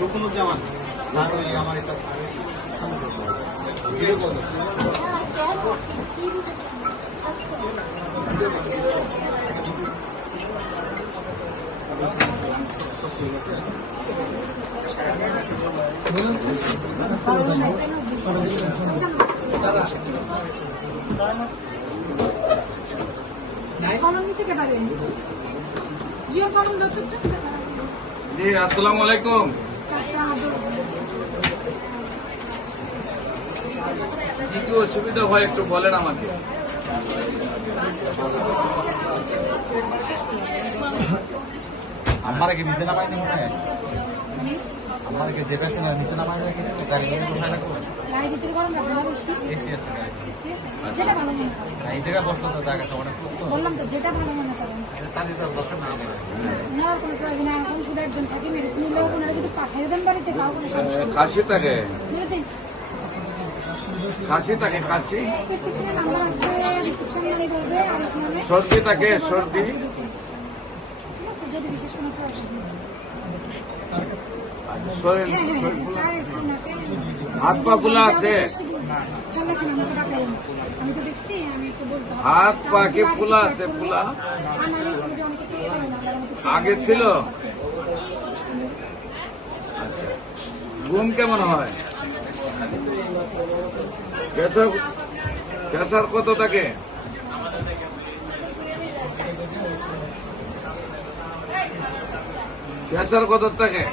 রুকুনুজ্জামান আমার এটা জি আসসালামু আলাইকুম। কি কি অসুবিধা হয় একটু বলেন আমাকে। আমার কি নিচে নামাই না আমার কি যেটা ছিল নিচে নামাই না কিন্তু গাড়ি কোথায় রাখবো গাড়ির ভিতরে গরম লাগবে না বেশি? এসি আছে গাড়ি যেটা ভালো মনে করেন। এই জায়গা বসলো তো জায়গা অনেক বললাম তো যেটা ভালো মনে করেন। তাহলে তো দরকার না নেওয়ার কোনো প্রয়োজন নেই। এখন শুধু একজন থাকি মেডিসিন নিলেও ওনারা যদি পাঠিয়ে দেন বাড়িতে তাও কোনো সমস্যা নেই। কাশি থাকে, বুঝলেন? কাশি থাকে, কাশি, রিসেপশনের নাম্বার আছে, রিসেপশন মানে বলবে আর এখানে সর্দি থাকে, সর্দি, ঠিক আছে, যদি বিশেষ কোনো প্রয়োজন নেই। শরীর হ্যাঁ, হ্যাঁ, শরীর হ্যাঁ, স্যার একটু নাকে হাত পা ফুলা আছে, ঠান্ডা খান, আমাকে ডাকলেন। আমি তো দেখছি, আমি একটু বলতে হবে। হাত পা কি ফুলা আছে, ফুলা আমার এরকম যে অনেকে খেয়ে ফেলে না, আমার মতো ছিল। আগে ছিল। আচ্ছা, ঘুম কেমন হয়? প্রেসার কত থাকে? প্রেসার কত থাকে?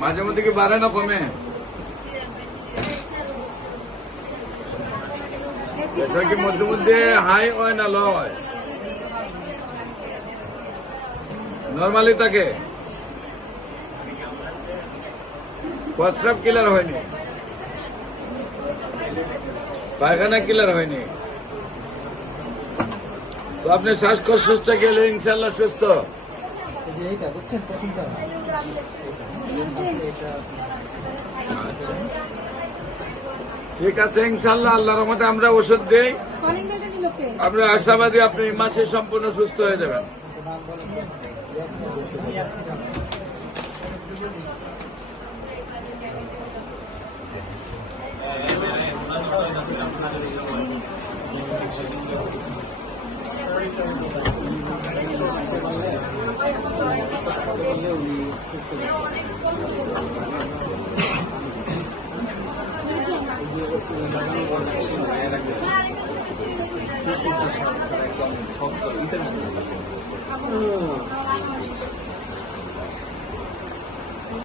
মাঝে মধ্যে কি বাড়ে না কমে? প্রেসার কি মধ্যে মধ্যে হাই হয় না লো হয়? নর্মালি থাকে? প্রস্রাব ক্লিয়ার হয়নি, পায়খানা ক্লিয়ার হয়নি, তো আপনি শ্বাসকষ্ট সুস্থ গেলে ইনশাল্লাহ সুস্থ। আচ্ছা, ঠিক আছে, ইনশাল্লাহ আল্লাহর রহমতে আমরা ওষুধ দিই। আমরা আশাবাদী আপনি এই মাসে সম্পূর্ণ সুস্থ হয়ে যাবেন। সব